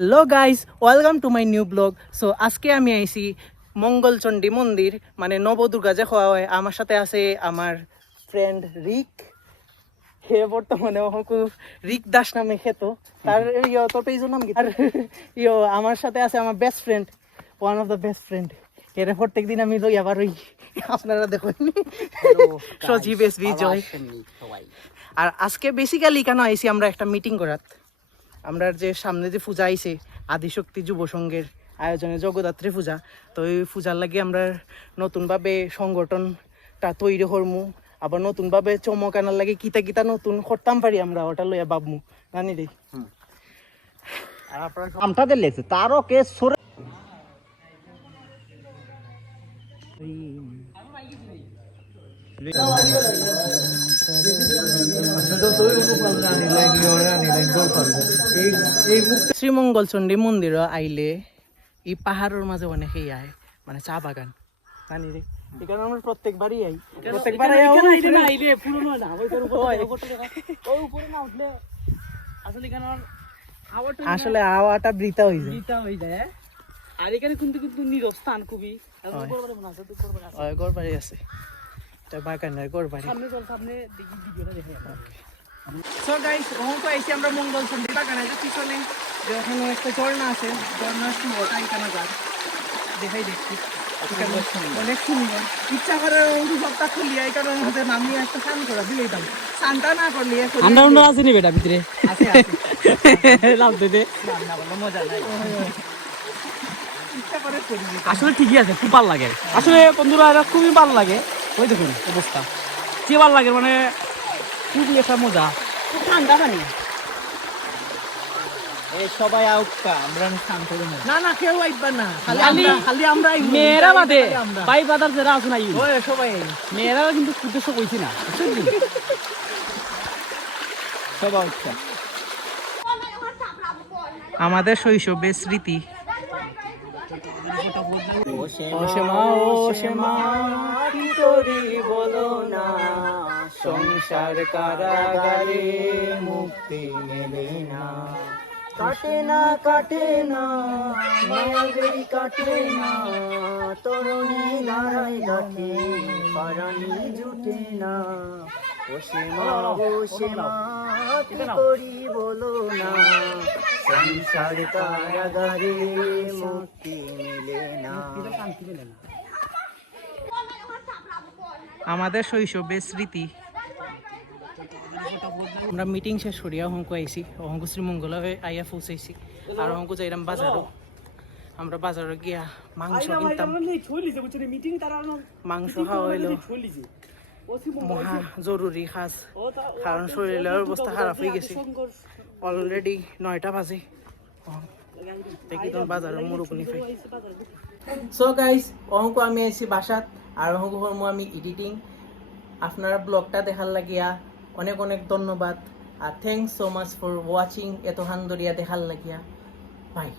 Hello guys, welcome to my new blog. So আজকে আমি আইছি মঙ্গলচণ্ডী মন্দির, মানে নবদুর্গা যে হওয়া হয়। আমার সাথে আছে আমার ফ্রেন্ড রিক। হে বর্তমানে রিক দাস নামে খেত। তার তোর পেজের নাম কি? আর আমার সাথে আছে আমার best friend, one of the best friend. এর প্রত্যেক দিন আমি লই আবার ওই আপনারা দেখুন সজীব এস বিজয়। আর আজকে বেসিক্যালি কেন আইছি আমরা একটা মিটিং করাত। আমরা যে সামনে যে পূজা আইছে আদিশক্তি যুব সংঘের আয়োজনে জগদ্ধাত্রী পূজা, তো ওই পূজার লাগে আমরা নতুনভাবে সংগঠনটা তৈরি করমু, আবার নতুনভাবে চমক আনার লাগে কিতা কিতা নতুন করতাম পারি আমরা, ওটা লইয়া ভাবমু জানি রে। আমটাদের লেগছে তারও কেস সরে শ্রীমঙ্গলচণ্ডী মন্দির আইলে এই পাহাড়ের মাঝে অনেকেই আয়, মানে চা বাগান জানি রে। এখানে আমরা প্রত্যেকবারই আই, আসলে হাওয়াটা বৃথা হয়ে যায়। আর এখানে কিন্তু কিন্তু নিরস্থান খুবই গড়বাড়ি আছে, এটা বাগানের গড়বাড়ি। সামনে দেখি ভিডিওটা দেখে সো গাইস, ওখানে আইছি আমরা মঙ্গলচণ্ডী বাগানে, যে পিছনে যে ওখানে একটা ঝর্ণা আছে, ঝর্ণার সুন্দরটা এখানে যায় দেখাই দেখছি। অনেক সুন্দর, ইচ্ছা করে সবটা খুলিয়া এই কারণে হচ্ছে নামিয়ে একটা স্নান করা দিয়ে দাম। স্নানটা না করলে আন্ডার আছে নি বেটা ভিতরে আছে লাভ দিতে না বললো মজা নাই। ইচ্ছা করে করি, আসলে ঠিকই আছে, খুব ভালো লাগে আসলে বন্ধুরা, এটা খুবই ভালো লাগে। ওই দেখুন অবস্থা কি ভালো লাগে, মানে খুবই একটা মজা, খুব ঠান্ডা পানি। সবাই আউকা আমরা শান্ত হই না না কেউ আইবা না, খালি আমরা মেয়েরা বাদে ভাই বাদার যারা আছে না সবাই মেয়েরা কিন্তু উদ্দেশ্য কইছি না সব আউকা। আমাদের শৈশবের স্মৃতি। কি করি বলো না, সংসার কারাগারে মুক্তি মেলে না। কাটে না মায়াবেই কাটে না, তরুণী নারাই গাঠে পারানি জুটে না। ও সীমা কি করি বলো না, সংসার কারাগারে মুক্তি মেলে না। আমাদের শৈশবের স্মৃতি। আমরা মিটিং শেষ করিয়া অঙ্ক আইছি, অঙ্ক শ্রীমঙ্গল আইয়া পৌঁছাইছি। আর অঙ্ক যাইলাম বাজারও। আমরা বাজারে গিয়া মাংস কিনতাম, মাংস খাওয়া হইলো মহা জরুরি কাজ, কারণ শরীরের অবস্থা খারাপ হয়ে গেছে। অলরেডি 9টা বাজে, দেখি তখন বাজারের মুরুকুনি খাই। সো গাইস, অঙ্ক আমি আইছি বাসাত, আর অঙ্ক করবো আমি এডিটিং। আপনারা ব্লগটা দেখার লাগিয়া অনেক অনেক ধন্যবাদ, আর thanks so much for watching. এত হান ধরিয়া দেখার লাগিয়া, বাই।